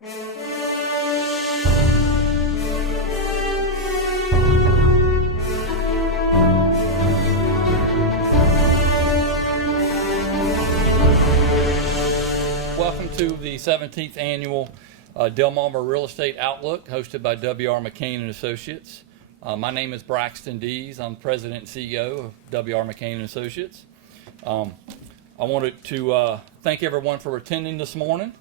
Welcome to the 17th annual Delmarva Real Estate Outlook, hosted by W.R. McCain Associates. My name is Braxton Dees. I'm President and CEO of W.R. McCain Associates. I wanted to thank everyone for attending this morning.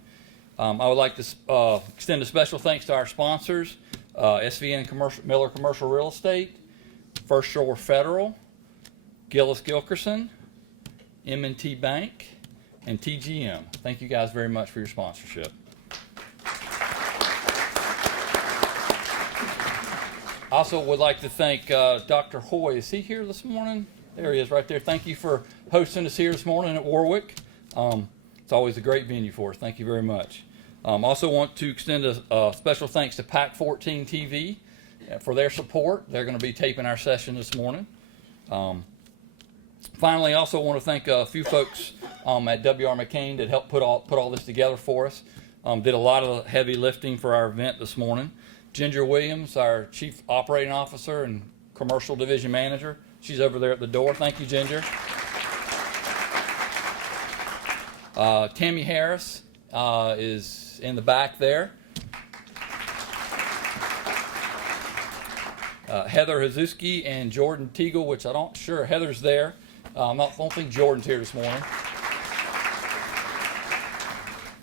I would like to extend a special thanks to our sponsors, SVN Miller Commercial Real Estate, First Shore Federal, Gillis Gilkerson, M&T Bank, and TGM. Thank you guys very much for your sponsorship. I also would like to thank Dr. Hoy. Is he here this morning? There he is right there. Thank you for hosting us here this morning at Wor-Wic. It's always a great venue for us. Thank you very much. Also want to extend a special thanks to PAC 14 TV for their support. They're going to be taping our session this morning. Finally, I also want to thank a few folks at W.R. McCain that helped put all this together for us. Did a lot of heavy lifting for our event this morning. Ginger Williams, our Chief Operating Officer and Commercial Division Manager. She's over there at the door. Thank you, Ginger. Tammy Harris is in the back there. Heather Hazuski and Jordan Teagle, which sure Heather's there. I don't think Jordan's here this morning.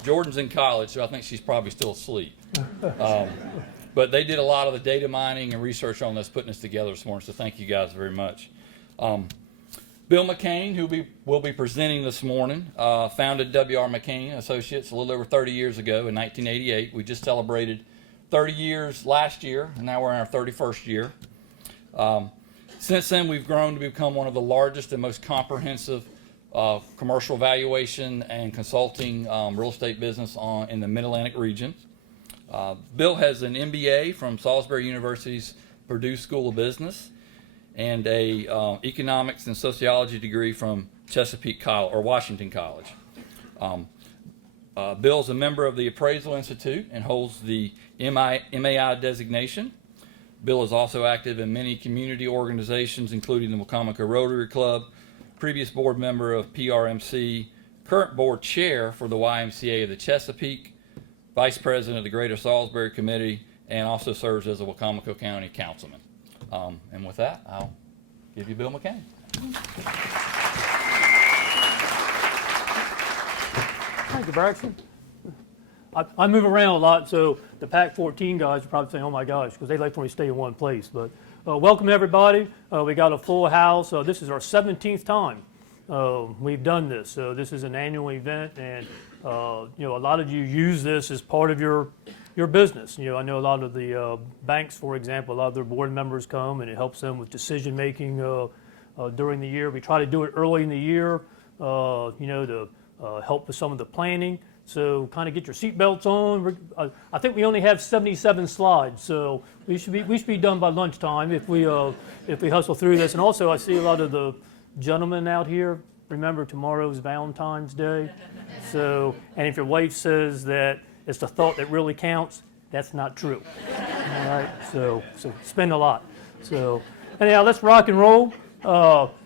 Jordan's in college, so I think she's probably still asleep. But they did a lot of the data mining and research on this, putting this together this morning, so thank you guys very much. Bill McCain, who will be presenting this morning, founded W.R. McCain Associates a little over 30 years ago in 1988. We just celebrated 30 years last year, and now we're in our 31st year. Since then, we've grown to become one of the largest and most comprehensive commercial valuation and consulting real estate business in the Mid-Atlantic region. Bill has an MBA from Salisbury University's Purdue School of Business and a economics and sociology degree from Chesapeake College or Washington College. Bill is a member of the Appraisal Institute and holds the MAI designation. Bill is also active in many community organizations, including the Wacomico Rotary Club, previous board member of PRMC, current board chair for the YMCA of the Chesapeake, vice president of the Greater Salisbury Committee, and also serves as a Wacomico County councilman. And with that, I'll give you Bill McCain. Thank you, Braxton. I move around a lot, so the PAC 14 guys are probably saying, oh my gosh, because they like when we stay in one place. But welcome everybody. We got a full house. This is our 17th time we've done this. So this is an annual event, and a lot of you use this as part of your business. I know a lot of the banks, for example, a lot of their board members come, and it helps them with decision making during the year. We try to do it early in the year, to help with some of the planning. So kind of get your seatbelts on. I think we only have 77 slides, so we should be done by lunchtime if we hustle through this. And also, I see a lot of the gentlemen out here. Remember, tomorrow's Valentine's Day. So, and if your wife says that it's the thought that really counts, that's not true. All right. So spend a lot. So anyhow, let's rock and roll.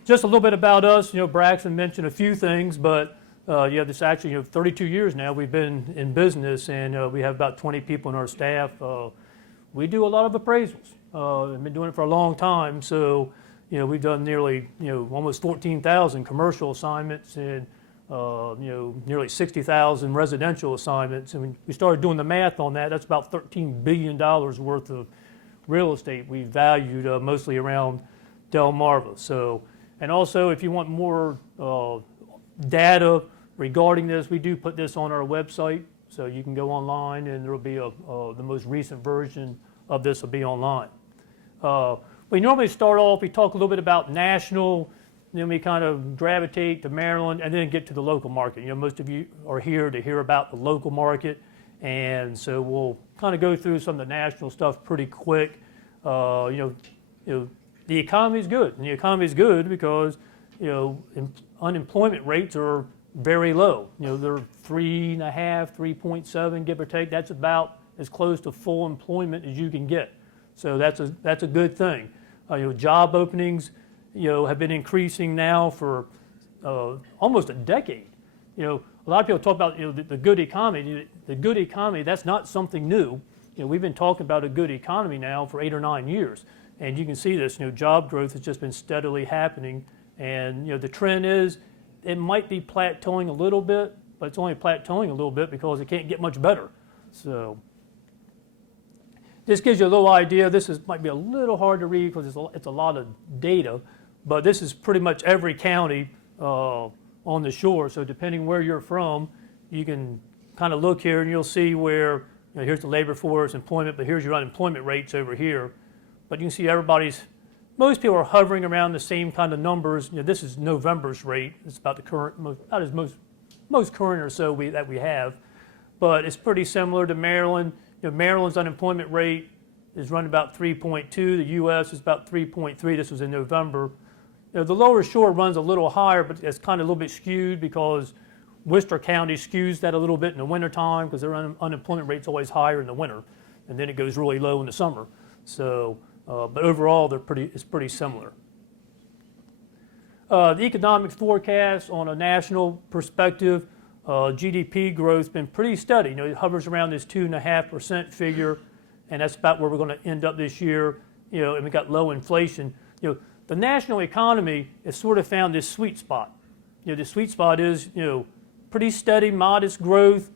Just a little bit about us. Braxton mentioned a few things, but this actually, 32 years now we've been in business, and we have about 20 people in our staff. We do a lot of appraisals. I've been doing it for a long time, so we've done nearly almost 14,000 commercial assignments and nearly 60,000 residential assignments. And when we started doing the math on that, that's about $13 billion worth of real estate we valued mostly around Delmarva. So, and also if you want more data regarding this, we do put this on our website, so you can go online and there will be the most recent version of this will be online. We normally start off, we talk a little bit about national, then we kind of gravitate to Maryland and then get to the local market. Most of you are here to hear about the local market, and so we'll kind of go through some of the national stuff pretty quick. The economy is good, and the economy is good because unemployment rates are very low. They're 3.5, 3.7, give or take. That's about as close to full employment as you can get. So that's a good thing. Job openings, have been increasing now for almost a decade. A lot of people talk about the good economy. The good economy, that's not something new. We've been talking about a good economy now for 8 or 9 years, and you can see this. Job growth has just been steadily happening, and the trend is it might be plateauing a little bit, but it's only plateauing a little bit because it can't get much better. So this gives you a little idea. This might be a little hard to read because it's a lot of data, but this is pretty much every county on the shore. So depending where you're from, you can kind of look here and you'll see where, here's the labor force, employment, but here's your unemployment rates over here. But you can see most people are hovering around the same kind of numbers. This is November's rate. It's about the current, about as most current or so that we have. But it's pretty similar to Maryland. Maryland's unemployment rate is running about 3.2. The U.S. is about 3.3. This was in November. The lower shore runs a little higher, but it's kind of a little bit skewed because Worcester County skews that a little bit in the wintertime because their unemployment rate's always higher in the winter, and then it goes really low in the summer. So, but overall, it's pretty similar. The economic forecast on a national perspective, GDP growth's been pretty steady. It hovers around this 2.5% figure, and that's about where we're going to end up this year. And we got low inflation. The national economy has sort of found this sweet spot. The sweet spot is, pretty steady, modest growth,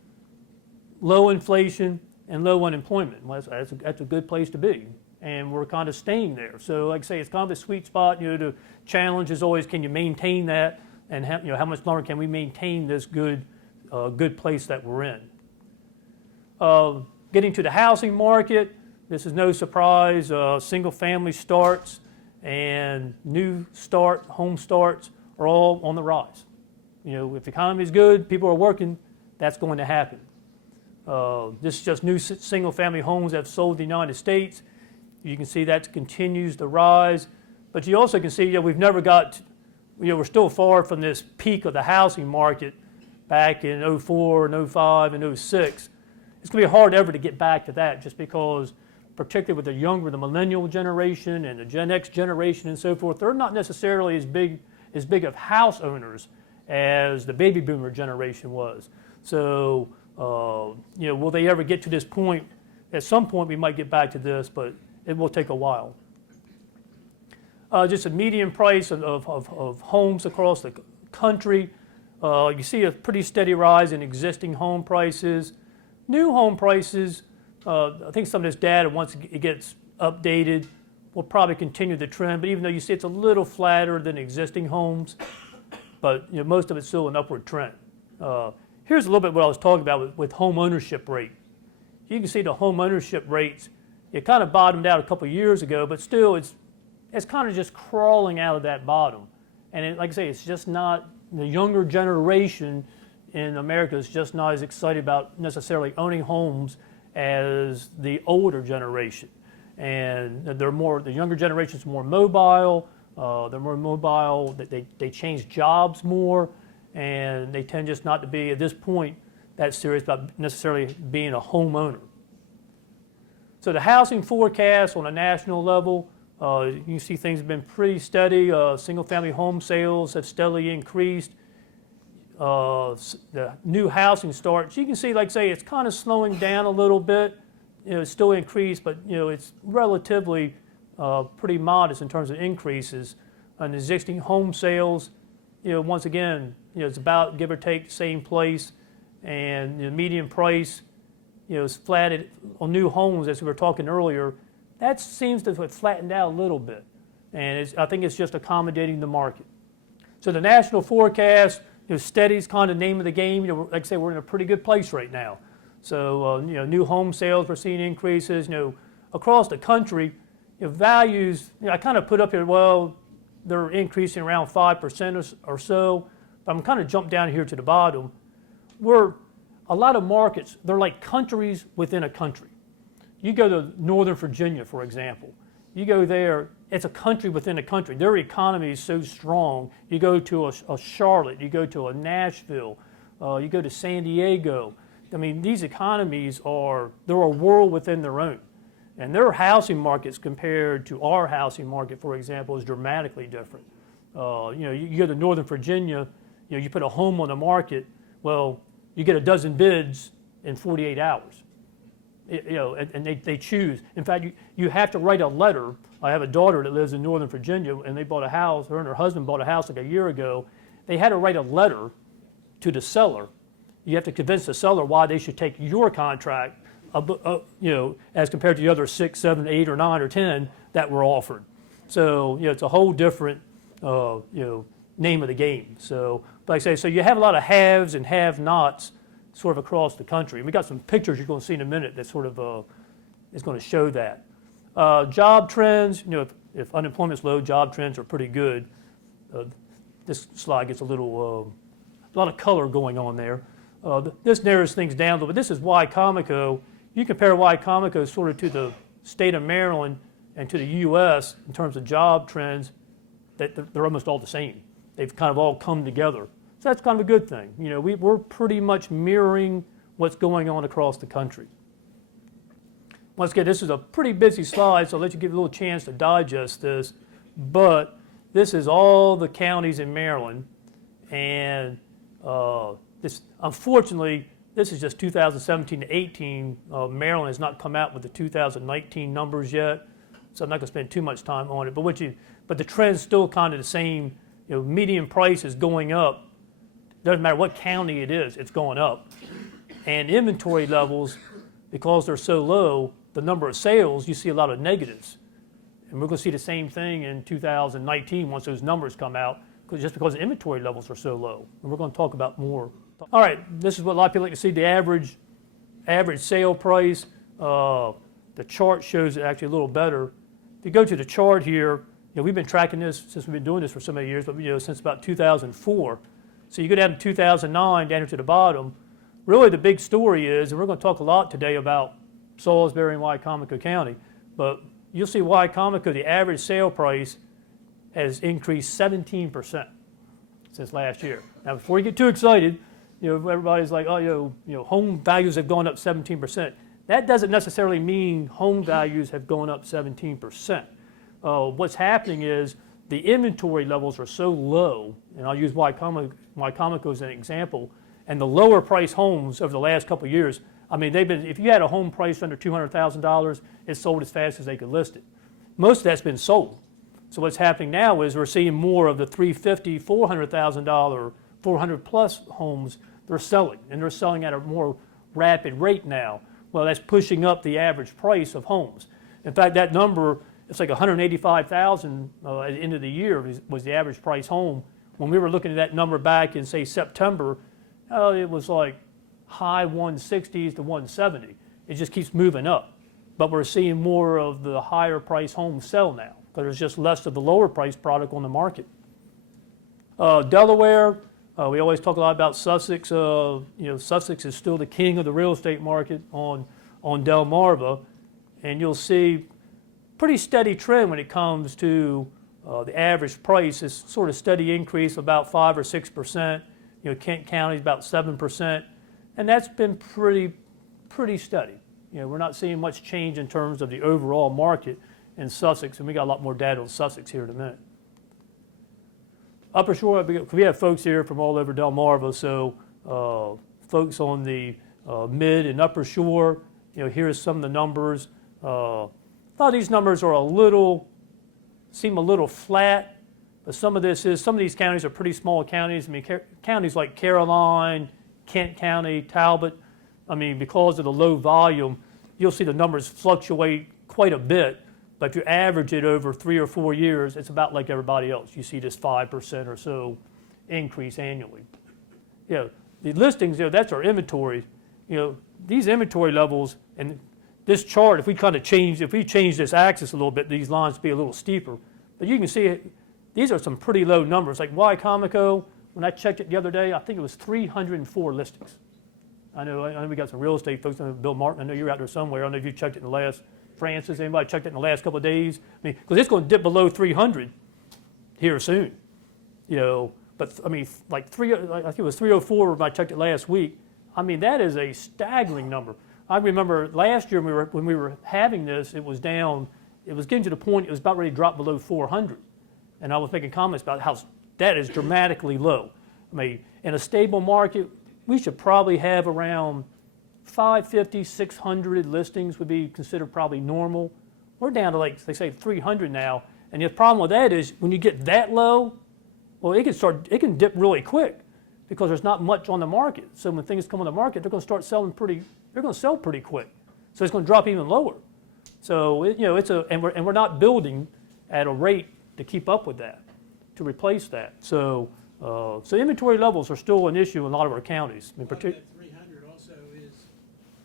low inflation, and low unemployment. Well, that's a good place to be, and we're kind of staying there. So, like I say, it's kind of the sweet spot. The challenge is always, can you maintain that, and how much longer can we maintain this good place that we're in? Getting to the housing market, this is no surprise. Single-family starts and home starts are all on the rise. If the economy is good, people are working, that's going to happen. This is just new single-family homes that have sold in the United States. You can see that continues to rise, but you also can see we've never got, we're still far from this peak of the housing market back in 04 and 05 and 06. It's going to be hard ever to get back to that just because, particularly with the millennial generation and the Gen X generation and so forth, they're not necessarily as big of house owners as the baby boomer generation was. So, will they ever get to this point? At some point we might get back to this, but it will take a while. Just a median price of homes across the country. You see a pretty steady rise in existing home prices. New home prices, I think some of this data, once it gets updated, will probably continue the trend. But even though you see it's a little flatter than existing homes, but most of it's still an upward trend. Here's a little bit what I was talking about with home ownership rate. You can see the home ownership rates. It kind of bottomed out a couple of years ago, but still it's kind of just crawling out of that bottom. And like I say, it's just not, the younger generation in America is just not as excited about necessarily owning homes as the older generation. And the younger generation is more mobile, they change jobs more, and they tend just not to be, at this point, that serious about necessarily being a homeowner. So the housing forecast on a national level, you can see things have been pretty steady. Single-family home sales have steadily increased. The new housing starts, you can see, like say, it's kind of slowing down a little bit. It's still increased, but it's relatively pretty modest in terms of increases. And existing home sales, once again, it's about give or take the same place, and the median price, is flattened on new homes, as we were talking earlier. That seems to have flattened out a little bit, and I think it's just accommodating the market. So the national forecast, steady is kind of the name of the game. Like I say, we're in a pretty good place right now. So new home sales, we're seeing increases. Across the country, values. I kind of put up here. Well, they're increasing around 5% or so. But I'm kind of jumped down here to the bottom. A lot of markets, they're like countries within a country. You go to Northern Virginia, for example. you go there, it's a country within a country. Their economy is so strong. You go to a Charlotte, you go to a Nashville, you go to San Diego. I mean, these economies they're a world within their own. And their housing markets compared to our housing market, for example, is dramatically different. You go to Northern Virginia, you put a home on the market, well, you get a dozen bids in 48 hours. And they choose. In fact, you have to write a letter. I have a daughter that lives in Northern Virginia, and they bought a house. Her and her husband bought a house like a year ago. They had to write a letter to the seller. You have to convince the seller why they should take your contract, as compared to the other 6, 7, 8, or 9, or 10 that were offered. So, it's a whole different, name of the game. So, like I say, so you have a lot of haves and have-nots sort of across the country. We got some pictures you're going to see in a minute that sort of is going to show that. Job trends, if unemployment's low, job trends are pretty good. This slide gets a lot of color going on there. This narrows things down, but this is Wicomico. You compare Wicomico sort of to the state of Maryland and to the U.S. in terms of job trends, that they're almost all the same. They've kind of all come together. So that's kind of a good thing. We're pretty much mirroring what's going on across the country. Once again, this is a pretty busy slide, so I'll let you give a little chance to digest this. But this is all the counties in Maryland, and unfortunately, this is just 2017 to 18. Maryland has not come out with the 2019 numbers yet, so I'm not going to spend too much time on it. But the trend's still kind of the same. Median price is going up. Doesn't matter what county it is, it's going up. And inventory levels, because they're so low, the number of sales, you see a lot of negatives. And we're going to see the same thing in 2019 once those numbers come out, just because the inventory levels are so low. And we're going to talk about more. All right, this is what a lot of people like to see, the average sale price. The chart shows it actually a little better. If you go to the chart here, we've been tracking this since we've been doing this for so many years, but since about 2004. So you go down to 2009, down here to the bottom. Really the big story is, and we're going to talk a lot today about Salisbury and Wicomico County, but you'll see Wicomico, the average sale price has increased 17% since last year. Now, before you get too excited, everybody's like, home values have gone up 17%. That doesn't necessarily mean home values have gone up 17%. What's happening is the inventory levels are so low, and I'll use Wicomico as an example, and the lower price homes over the last couple of years, I mean, if you had a home price under $200,000, it sold as fast as they could list it. Most of that's been sold. So what's happening now is we're seeing more of the $350,000, $400,000, 400 plus homes they're selling, and they're selling at a more rapid rate now. Well, that's pushing up the average price of homes. In fact, that number, it's like $185,000 at the end of the year was the average price home. When we were looking at that number back in, say, September, it was like high 160s to 170. It just keeps moving up. But we're seeing more of the higher price homes sell now, because there's just less of the lower price product on the market. Delaware, we always talk a lot about Sussex. Sussex is still the king of the real estate market on Delmarva, and you'll see pretty steady trend when it comes to the average price. Is sort of steady increase of about 5 or 6%. Kent County is about 7%, and that's been pretty steady. We're not seeing much change in terms of the overall market in Sussex, and we got a lot more data on Sussex here in a minute. Upper Shore, we have folks here from all over Delmarva, so folks on the mid and Upper Shore, here's some of the numbers. A lot of these numbers seem a little flat, but some of these counties are pretty small counties. I mean, counties like Caroline, Kent County, Talbot, because of the low volume, you'll see the numbers fluctuate quite a bit. But if you average it over 3 or 4 years, it's about like everybody else. You see this 5% or so increase annually. The listings, that's our inventory. These inventory levels and this chart, if we change this axis a little bit, these lines would be a little steeper. But you can see these are some pretty low numbers. Like Wicomico, when I checked it the other day, I think it was 304 listings. I know we got some real estate folks. Bill Martin, I know you're out there somewhere. I don't know if you checked it in the last, Francis, anybody checked it in the last couple of days? I mean, because it's going to dip below 300 here soon, you know. But I mean, like I think it was 304 when I checked it last week. I mean, that is a staggering number. I remember last year when we were having this, it was down. It was getting to the point it was about ready to drop below 400, and I was making comments about how that is dramatically low. I mean, in a stable market, we should probably have around 550, 600 listings would be considered probably normal. We're down to, like they say, 300 now, and the problem with that is when you get that low, well, it can dip really quick because there's not much on the market. So when things come on the market, they're going to start selling they're going to sell pretty quick. So it's going to drop even lower. So and we're not building at a rate to keep up with that, to replace that. So inventory levels are still an issue in a lot of our counties. Part of that 300 also is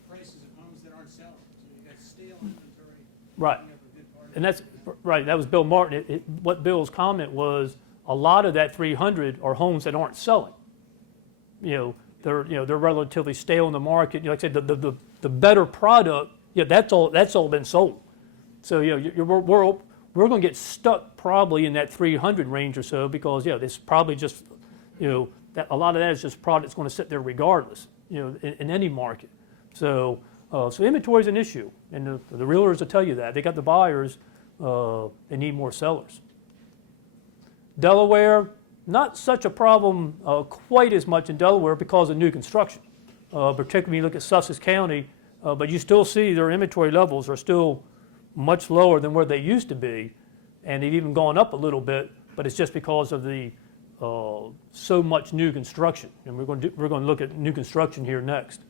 prices of homes that aren't selling. So you've got stale inventory. Right. making up a good part of And it. that's right. That was Bill Martin. What Bill's comment was, a lot of that 300 are homes that aren't selling. They're relatively stale in the market. Like I said, the better product, that's all been sold. So we're going to get stuck probably in that 300 range or so because this probably just that a lot of that is just product that's going to sit there regardless in any market. So inventory is an issue, and the realtors will tell you that they got the buyers. They need more sellers. Delaware, not such a problem quite as much in Delaware because of new construction, particularly when you look at Sussex County, but you still see their inventory levels are still much lower than where they used to be, and they've even gone up a little bit, but it's just because of the so much new construction, and we're going to look at new construction here next.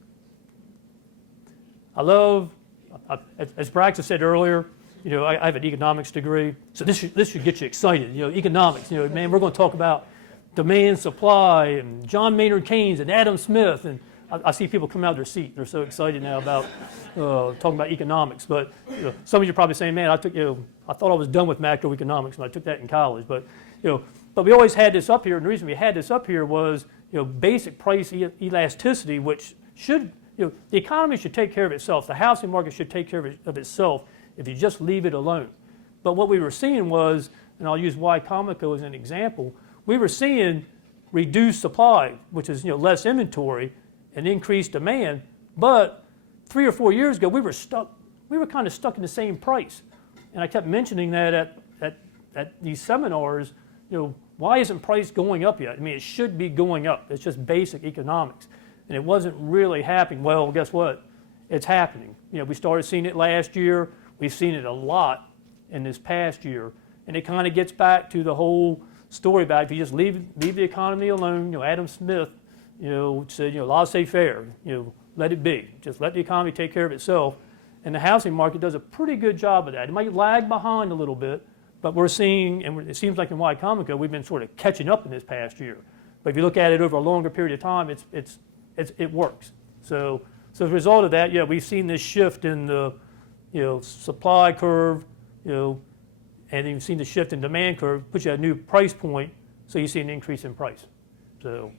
As Braxton said earlier, I have an economics degree, so this should get you excited. Economics. Man, we're going to talk about demand, supply, and John Maynard Keynes and Adam Smith, and I see people come out of their seat. They're so excited now about talking about economics. But some of you are probably saying, "Man, I thought I was done with macroeconomics when I took that in college." But but we always had this up here, and the reason we had this up here was basic price elasticity, which should the economy should take care of itself. The housing market should take care of itself if you just leave it alone. But what we were seeing was, and I'll use Y Comico as an example, we were seeing reduced supply, which is less inventory, and increased demand. But 3 or 4 years ago, we were kind of stuck in the same price. And I kept mentioning that at these seminars, why isn't price going up yet? I mean, it should be going up. It's just basic economics. And it wasn't really happening. Well, guess what? It's happening. We started seeing it last year. We've seen it a lot in this past year, and it kind of gets back to the whole story about if you just leave the economy alone. Adam Smith, said, laissez-faire, let it be. Just let the economy take care of itself, and the housing market does a pretty good job of that. It might lag behind a little bit, but we're seeing, and it seems like in Y Comico, we've been sort of catching up in this past year. But if you look at it over a longer period of time, it works. So as a result of that, we've seen this shift in the supply curve, and you've seen the shift in demand curve, puts you at a new price point, so you see an increase in price. So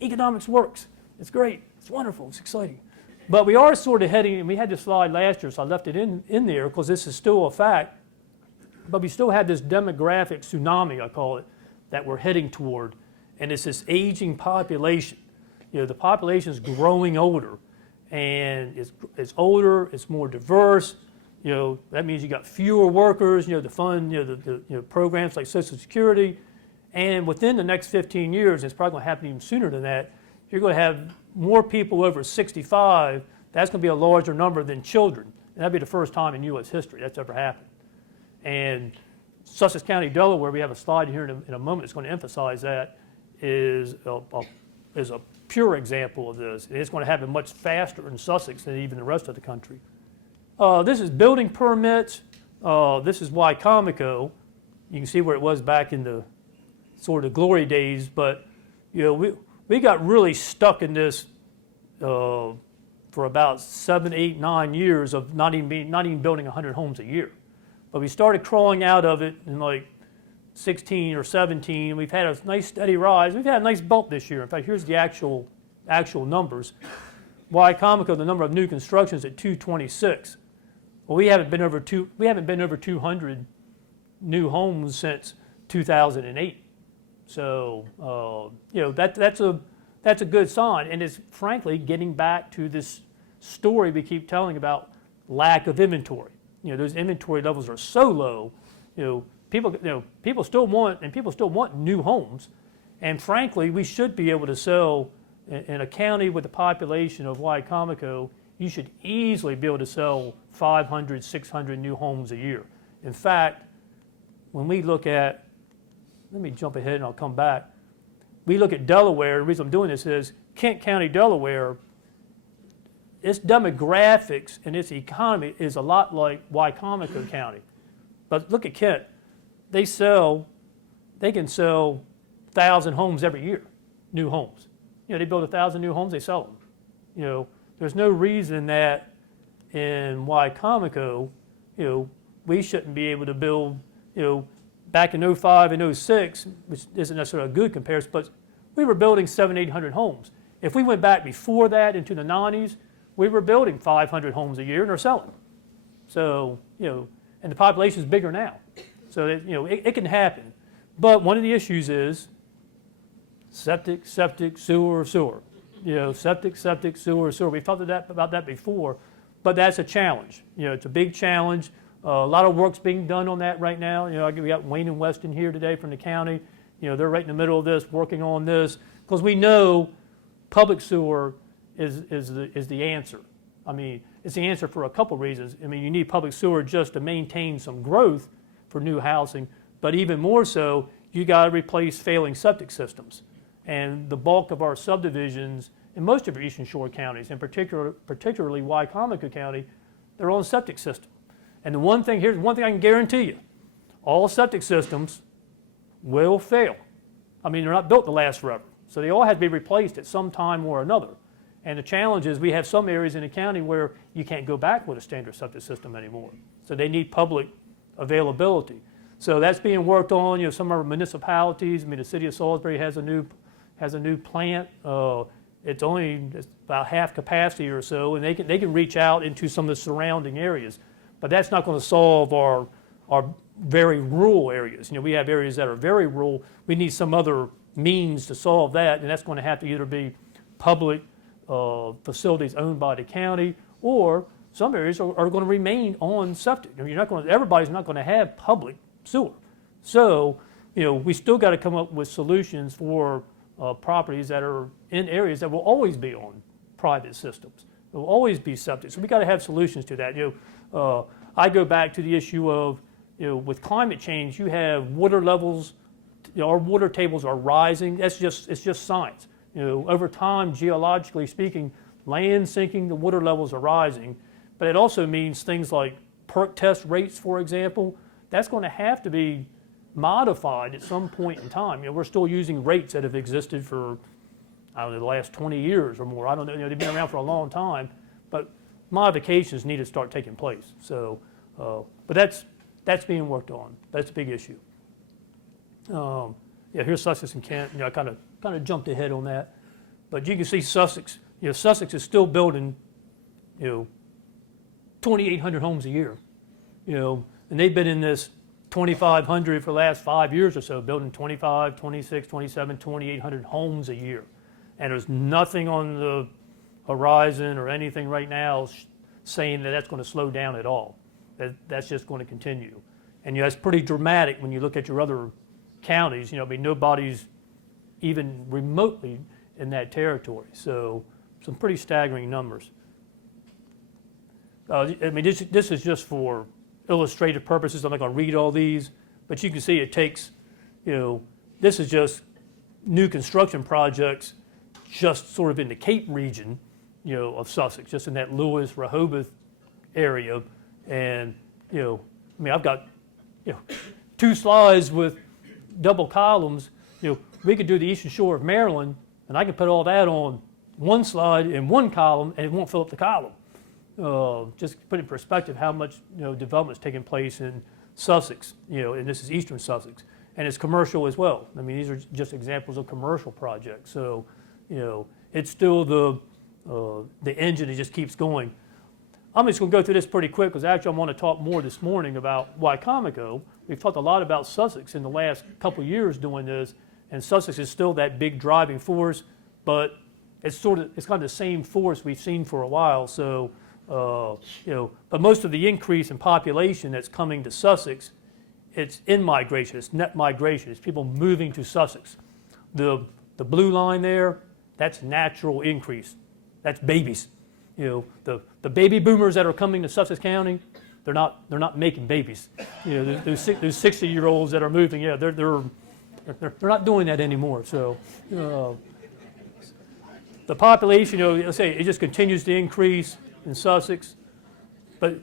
economics works. It's great. It's wonderful. It's exciting. But we are sort of heading, and we had this slide last year, so I left it in there because this is still a fact, but we still have this demographic tsunami, I call it, that we're heading toward, and it's this aging population. The population is growing older. And it's older, it's more diverse. That means you got fewer workers. To fund the programs like Social Security, and within the next 15 years, it's probably going to happen even sooner than that. You're going to have more people over 65. That's going to be a larger number than children, and that'd be the first time in U.S. history that's ever happened. And Sussex County, Delaware, we have a slide here in a moment that's going to emphasize that is a pure example of this. It's going to happen much faster in Sussex than even the rest of the country. This is building permits. This is Y Comico. You can see where it was back in the sort of glory days, but we got really stuck in this for about 7, 8, 9 years of not even building 100 homes a year. But we started crawling out of it in like 16 or 17. We've had a nice steady rise. We've had a nice bump this year. In fact, here's the actual actual numbers. Wycomico, the number of new constructions at 226. Well, we haven't been over 200 new homes since 2008. So that's a good sign, and it's frankly getting back to this story we keep telling about lack of inventory. Those inventory levels are so low. People still want new homes, and frankly, we should be able to sell in a county with a population of Wycomico. You should easily be able to sell 500, 600 new homes a year. In fact, when we look at, let me jump ahead and I'll come back. We look at Delaware. The reason I'm doing this is Kent County, Delaware, its demographics and its economy is a lot like Wycomico County. But look at Kent. They can sell 1,000 homes every year, new homes. They build 1,000 new homes, they sell them. There's no reason that in Wycomico, we shouldn't be able to build, back in 05 and 06, which isn't necessarily a good comparison, but we were building 700, 800 homes. If we went back before that into the 90s, we were building 500 homes a year and they're selling. So, and the population is bigger now. So, it can happen. But one of the issues is septic, sewer. Septic, sewer. We've talked about that before, but that's a challenge. It's a big challenge. A lot of work's being done on that right now. We got Wayne and Weston here today from the county. They're right in the middle of this, working on this, because we know public sewer is the answer. I mean, it's the answer for a couple reasons. I mean, you need public sewer just to maintain some growth for new housing, but even more so, you got to replace failing septic systems. And the bulk of our subdivisions in most of our Eastern Shore counties, and particularly Wycomico County, they're on septic system. And here's one thing I can guarantee you: all septic systems will fail. I mean, they're not built to last forever, so they all have to be replaced at some time or another. And the challenge is we have some areas in the county where you can't go back with a standard septic system anymore. So they need public availability. So that's being worked on. Some of our municipalities. I mean, the city of Salisbury has a new plant. It's about half capacity or so, and they can reach out into some of the surrounding areas. But that's not going to solve our very rural areas. We have areas that are very rural. We need some other means to solve that, and that's going to have to either be public facilities owned by the county, or some areas are going to remain on septic. Everybody's not going to have public sewer. So, we still got to come up with solutions for properties that are in areas that will always be on private systems. There will always be septic. So we got to have solutions to that. I go back to the issue of, with climate change, you have water levels. Our water tables are rising. It's just science. Over time, geologically speaking, land sinking, the water levels are rising. But it also means things like perk test rates, for example. That's going to have to be modified at some point in time. We're still using rates that have existed for, the last 20 years or more. I don't know. They've been around for a long time, but modifications need to start taking place. So, but that's being worked on. That's a big issue. Here's Sussex and Kent. I kind of jumped ahead on that, but you can see Sussex. Sussex is still building, 2,800 homes a year. And they've been in this 2,500 for the last 5 years or so, building 25, 26, 27, 2,800 homes a year. And there's nothing on the horizon or anything right now saying that that's going to slow down at all. That's just going to continue. And that's pretty dramatic when you look at your other counties. Nobody's even remotely in that territory. So some pretty staggering numbers. This is just for illustrative purposes. I'm not going to read all these, but you can see it takes, this is just new construction projects just sort of in the Cape region, of Sussex, just in that Lewis, Rehoboth area. And, I've got, 2 slides with double columns. We could do the Eastern Shore of Maryland, and I could put all that on one slide in one column, and it won't fill up the column. Just to put in perspective how much development is taking place in Sussex, and this is Eastern Sussex, and it's commercial as well. These are just examples of commercial projects. So, it's still the engine that just keeps going. I'm just going to go through this pretty quick because actually I'm going to talk more this morning about Wycomico. We've talked a lot about Sussex in the last couple of years doing this, and Sussex is still that big driving force, but it's kind of the same force we've seen for a while. So, but most of the increase in population that's coming to Sussex, it's in migration, it's net migration, it's people moving to Sussex. The blue line there, that's natural increase. That's babies. The baby boomers that are coming to Sussex County, they're not making babies. Those 60-year-olds that are moving, they're not doing that anymore. So the population, let's say it just continues to increase in Sussex. But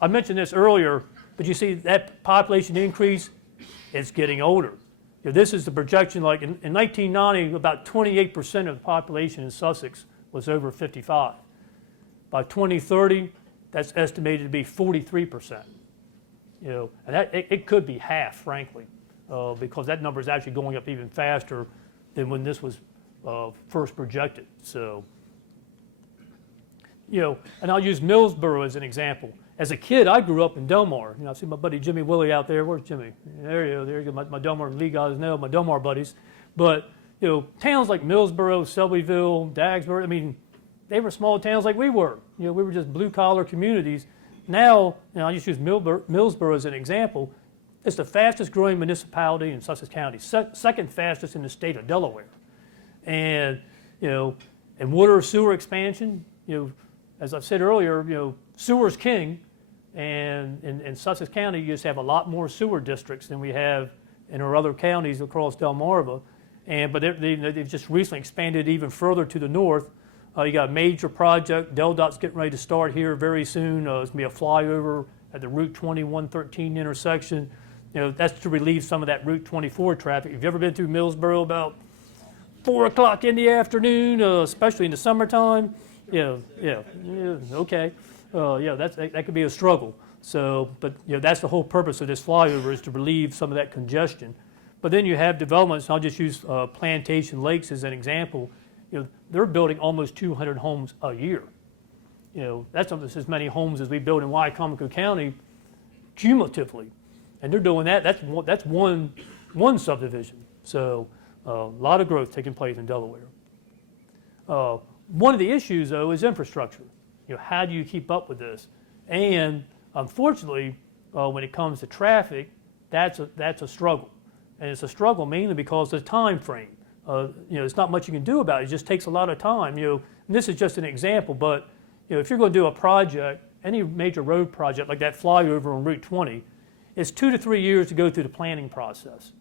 I mentioned this earlier, but you see that population increase, it's getting older. This is the projection. Like in 1990, about 28% of the population in Sussex was over 55. By 2030, that's estimated to be 43%. And it could be half, frankly, because that number is actually going up even faster than when this was first projected. So, and I'll use Millsboro as an example. As a kid, I grew up in Delmar. I see my buddy Jimmy Willie out there. Where's Jimmy? There you go. There you go. My Delmar Lee guys know, my Delmar buddies. But towns like Millsboro, Selbyville, Dagsburg, I mean, they were small towns like we were. We were just blue-collar communities. Now, I just use Millsboro as an example. It's the fastest growing municipality in Sussex County, second fastest in the state of Delaware. And, and water sewer expansion, as I've said earlier, sewer's king. And in Sussex County, you just have a lot more sewer districts than we have in our other counties across Delmarva. But they've just recently expanded even further to the north. You got a major project. DelDOT's getting ready to start here very soon. It's going to be a flyover at the Route 20-113 intersection. That's to relieve some of that Route 24 traffic. If you've ever been through Millsboro about 4 o'clock in the afternoon, especially in the summertime, okay. That could be a struggle. So, but that's the whole purpose of this flyover, is to relieve some of that congestion. But then you have developments. I'll just use Plantation Lakes as an example. They're building almost 200 homes a year. That's almost as many homes as we build in Wycomico County cumulatively, and they're doing that. That's one subdivision. So a lot of growth taking place in Delaware. One of the issues, though, is infrastructure. How do you keep up with this? And unfortunately, when it comes to traffic, that's a struggle, and it's a struggle mainly because of the time frame. There's not much you can do about it. It just takes a lot of time. And this is just an example, but if you're going to do a project, any major road project like that flyover on Route 20, it's 2 to 3 years to go through the planning process.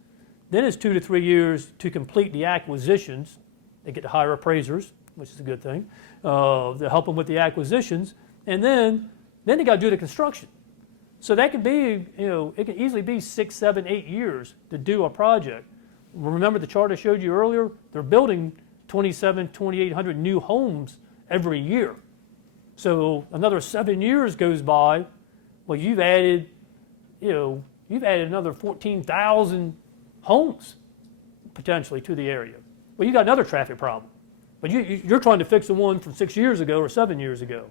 Then it's 2 to 3 years to complete the acquisitions. They get to hire appraisers, which is a good thing, to help them with the acquisitions, and then they got to do the construction. So that could be, it can easily be 6, 7, 8 years to do a project. Remember the chart I showed you earlier? They're building 2,800 new homes every year. So another 7 years goes by. Well, you've added another 14,000 homes potentially to the area. Well, you got another traffic problem. But you're trying to fix the one from 6 years ago or 7 years ago.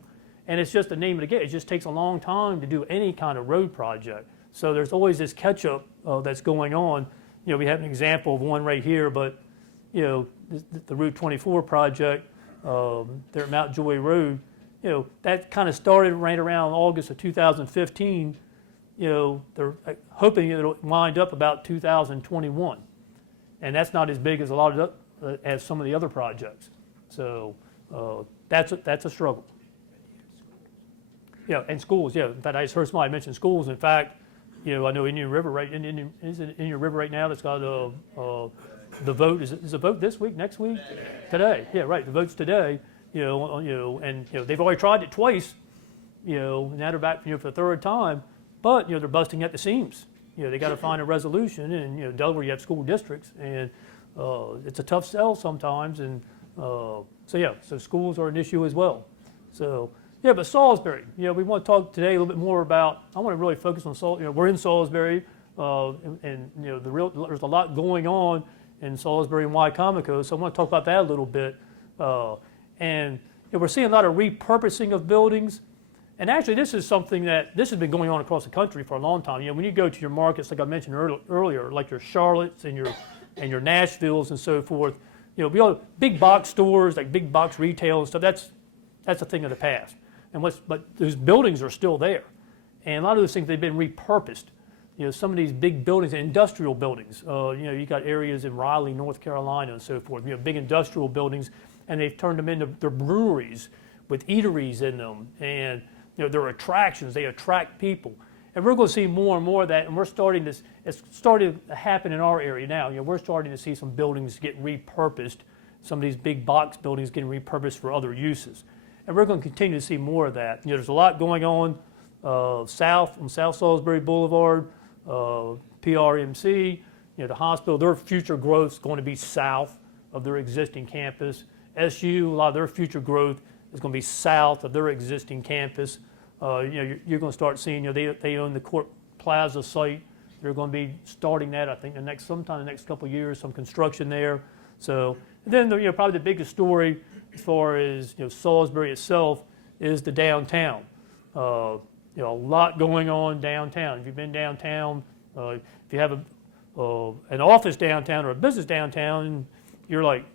And it's just the name of the game. It just takes a long time to do any kind of road project. So there's always this catch-up that's going on. We have an example of one right here, but the Route 24 project there at Mount Joy Road, that kind of started right around August of 2015. They're hoping it'll wind up about 2021, and that's not as big as as some of the other projects. So that's a struggle. And schools. In fact, I just heard somebody mention schools. In fact, I know Indian River, right? Is it Indian River right now that's got the vote? Is the vote this week, next week? Today. Yeah, right. The vote's today. And they've already tried it twice. And now they're back, for the third time. But they're busting at the seams. They got to find a resolution. And Delaware, you have school districts, and it's a tough sell sometimes. And so schools are an issue as well. So. Yeah, but Salisbury, we want to talk today a little bit more about, I want to really focus on Salisbury. We're in Salisbury, and there's a lot going on in Salisbury and Wycomico, so I want to talk about that a little bit. And we're seeing a lot of repurposing of buildings. And actually, this is something this has been going on across the country for a long time. When you go to your markets, like I mentioned earlier, like your Charlottes and your Nashvilles and so forth, we all big box stores, like big box retail and stuff. That's a thing of the past. But those buildings are still there, and a lot of those things they've been repurposed. Some of these big buildings, industrial buildings. You got areas in Raleigh, North Carolina, and so forth. Big industrial buildings, and they've turned them into their breweries with eateries in them, and they're attractions. They attract people, and we're going to see more and more of that. And we're starting to. It's starting to happen in our area now. We're starting to see some buildings get repurposed. Some of these big box buildings getting repurposed for other uses, and we're going to continue to see more of that. There's a lot going on on South Salisbury Boulevard. PRMC, the hospital, their future growth is going to be south of their existing campus. SU, a lot of their future growth is going to be south of their existing campus. You're going to start seeing, they own the Court Plaza site. They're going to be starting that, I think, sometime in the next couple of years, some construction there. So, and then, probably the biggest story as far as, Salisbury itself is the downtown. A lot going on downtown. If you've been downtown, if you have an office downtown or a business downtown, you're like,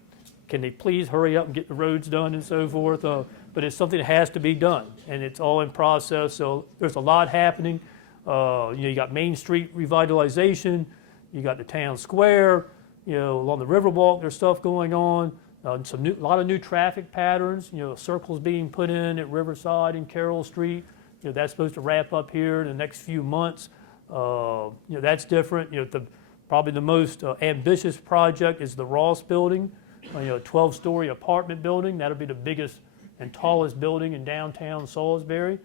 can they please hurry up and get the roads done and so forth? But it's something that has to be done, and it's all in process. So there's a lot happening. You got Main Street revitalization. You got the town square. Along the Riverwalk, there's stuff going on. A lot of new traffic patterns. Circles being put in at Riverside and Carroll Street. That's supposed to wrap up here in the next few months. That's different. Probably the most ambitious project is the Ross building, a 12-story apartment building. That'll be the biggest and tallest building in downtown Salisbury.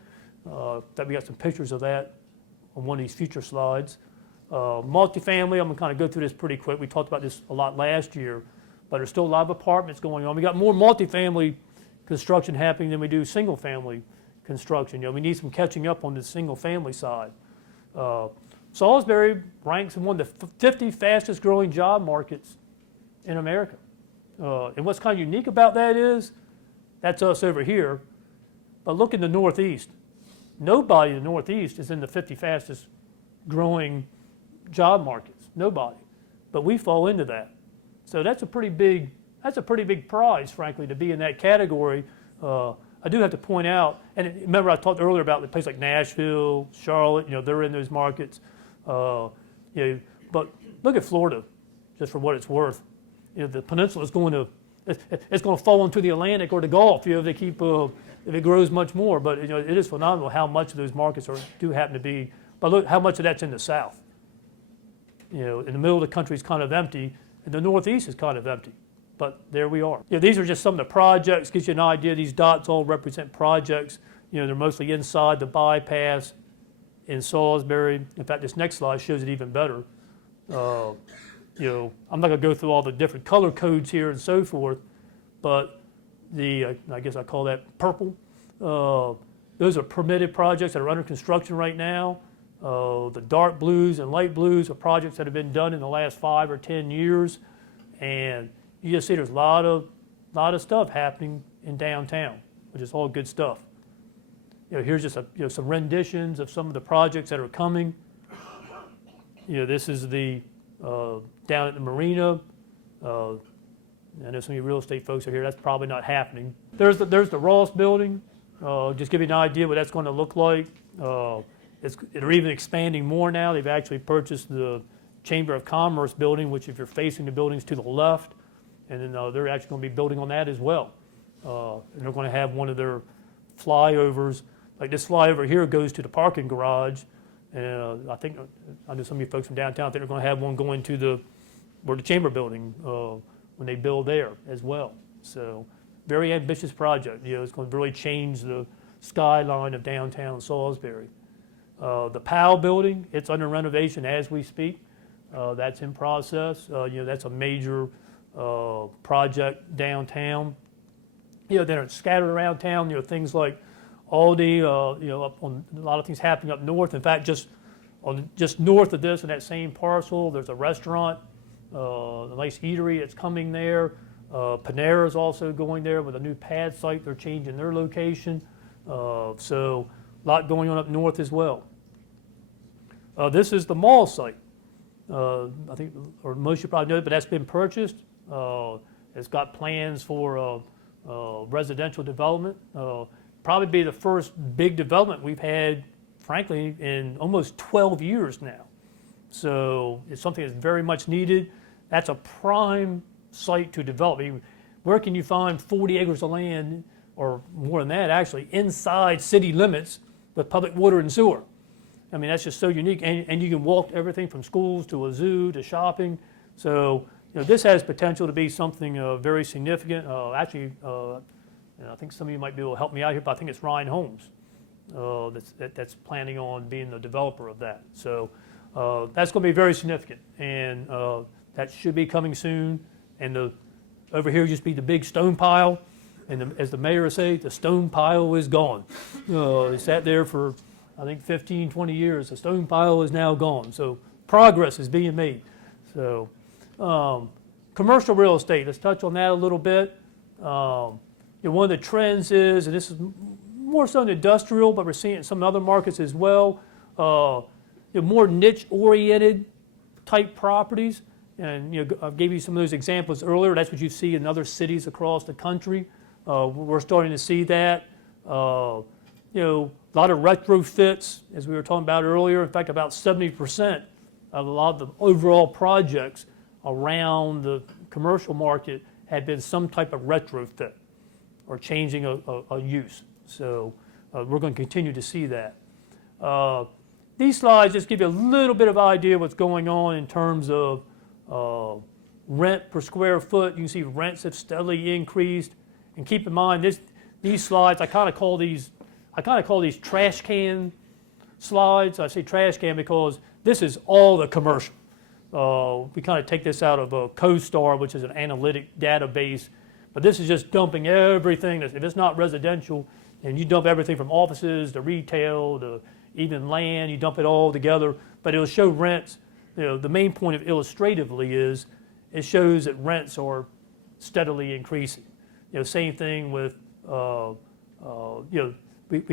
That we got some pictures of that on one of these future slides. Multifamily, I'm going to kind of go through this pretty quick. We talked about this a lot last year, but there's still a lot of apartments going on. We got more multifamily construction happening than we do single-family construction. We need some catching up on the single-family side. Salisbury ranks in one of the 50 fastest growing job markets in America. And what's kind of unique about that is, that's us over here, but look in the Northeast. Nobody in the Northeast is in the 50 fastest growing job markets. Nobody. But we fall into that. So that's a pretty big prize, frankly, to be in that category. I do have to point out, and remember I talked earlier about the places like Nashville, Charlotte, they're in those markets. But look at Florida, just for what it's worth. The peninsula is going to fall into the Atlantic or the Gulf, if they keep, if it grows much more. But it is phenomenal how much of those markets do happen to be. But look how much of that's in the South. In the middle of the country is kind of empty, and the Northeast is kind of empty. But there we are. These are just some of the projects. Gives you an idea. These dots all represent projects. They're mostly inside the bypass in Salisbury. In fact, this next slide shows it even better. I'm not going to go through all the different color codes here and so forth, but I guess I call that purple. Those are permitted projects that are under construction right now. The dark blues and light blues are projects that have been done in the last 5 or 10 years, and you just see there's a lot of stuff happening in downtown, which is all good stuff. Here's just some renditions of some of the projects that are coming. This is the down at the marina. I know some of you real estate folks are here. That's probably not happening. There's the Ross building. Just give you an idea what that's going to look like. They're even expanding more now. They've actually purchased the Chamber of Commerce building, which if you're facing the buildings to the left, and then they're actually going to be building on that as well. And they're going to have one of their flyovers. Like this flyover here goes to the parking garage. And I know some of you folks from downtown, I think they're going to have one going to where the Chamber building when they build there as well. So very ambitious project. It's going to really change the skyline of downtown Salisbury. The Powell building, it's under renovation as we speak. That's in process. That's a major project downtown. They're scattered around town. Things like Aldi. Up on a lot of things happening up north. In fact, just north of this, in that same parcel, there's a restaurant, a nice eatery that's coming there. Panera's also going there with a new pad site. They're changing their location. So a lot going on up north as well. This is the mall site. I think, or most of you probably know it, but that's been purchased. It's got plans for residential development. Probably be the first big development we've had, frankly, in almost 12 years now. So it's something that's very much needed. That's a prime site to develop. I mean, where can you find 40 acres of land, or more than that actually, inside city limits with public water and sewer? I mean, that's just so unique. And you can walk to everything from schools to a zoo to shopping. So, this has potential to be something very significant. Actually, I think some of you might be able to help me out here, but I think it's Ryan Holmes that's planning on being the developer of that. So that's going to be very significant, and that should be coming soon. And over here used to be the big stone pile, and as the mayor would say, the stone pile is gone. It sat there for, I think, 15, 20 years. The stone pile is now gone. So progress is being made. So commercial real estate, let's touch on that a little bit. One of the trends is, and this is more so in industrial, but we're seeing it in some other markets as well, more niche-oriented type properties. And I gave you some of those examples earlier. That's what you see in other cities across the country. We're starting to see that. A lot of retrofits, as we were talking about earlier. In fact, about 70% of a lot of the overall projects around the commercial market had been some type of retrofit or changing a use. So we're going to continue to see that. These slides just give you a little bit of idea what's going on in terms of rent per square foot. You can see rents have steadily increased. And keep in mind, these slides, I kind of call these trash can slides. I say trash can because this is all the commercial. We kind of take this out of a CoStar, which is an analytic database, but this is just dumping everything. If it's not residential, and you dump everything from offices to retail to even land, you dump it all together, but it'll show rents. The main point of illustratively is it shows that rents are steadily increasing. Same thing with, we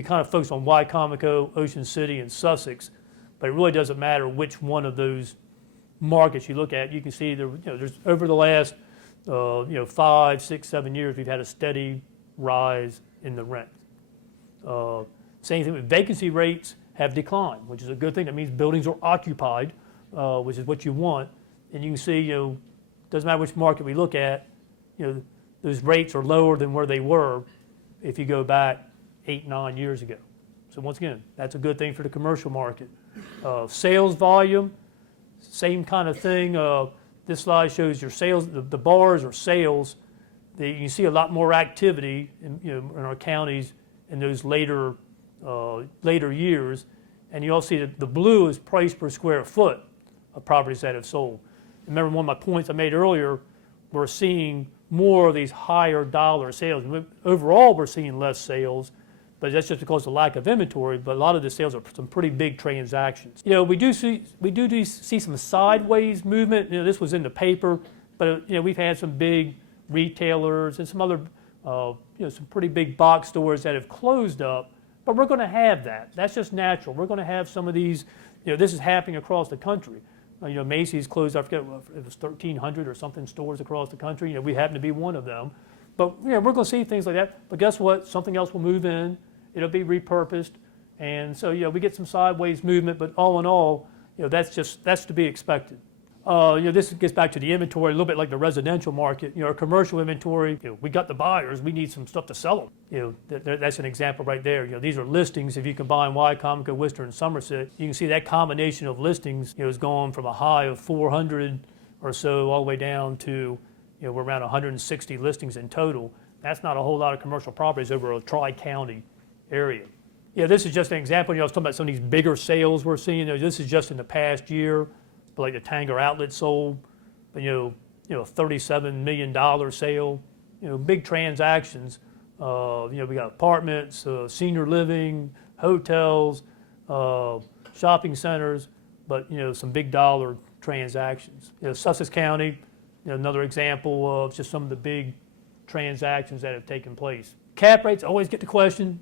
kind of focus on Wicomico, Ocean City, and Sussex, but it really doesn't matter which one of those markets you look at. You can see there's over the last 5, 6, 7 years, we've had a steady rise in the rent. Same thing with vacancy rates have declined, which is a good thing. That means buildings are occupied, which is what you want. And you can see, doesn't matter which market we look at, those rates are lower than where they were if you go back 8, 9 years ago. So once again, that's a good thing for the commercial market. Sales volume, same kind of thing. This slide shows your sales. The bars are sales. You see a lot more activity in our counties in those later years. And you also see that the blue is price per square foot of properties that have sold. Remember one of my points I made earlier, we're seeing more of these higher dollar sales. Overall, we're seeing less sales, but that's just because of the lack of inventory. But a lot of the sales are some pretty big transactions. We do see some sideways movement. This was in the paper, but we've had some big retailers and some other, some pretty big box stores that have closed up. But we're going to have that. That's just natural. We're going to have some of these. This is happening across the country. Macy's closed, I forget, it was 1,300 or something stores across the country. We happen to be one of them. But we're going to see things like that. But guess what? Something else will move in. It'll be repurposed. And so, we get some sideways movement. But all in all, that's to be expected. This gets back to the inventory a little bit like the residential market. Our commercial inventory, we got the buyers. We need some stuff to sell them. That's an example right there. These are listings. If you combine Wicomico, Worcester, and Somerset, you can see that combination of listings has gone from a high of 400 or so all the way down to we're around 160 listings in total. That's not a whole lot of commercial properties over a tri-county area. This is just an example. I was talking about some of these bigger sales we're seeing. This is just in the past year. Like the Tanger outlet sold, but $37 million sale, big transactions. We got apartments, senior living, hotels, shopping centers, but some big dollar transactions. Sussex County, another example of just some of the big transactions that have taken place. Cap rates, always get the question,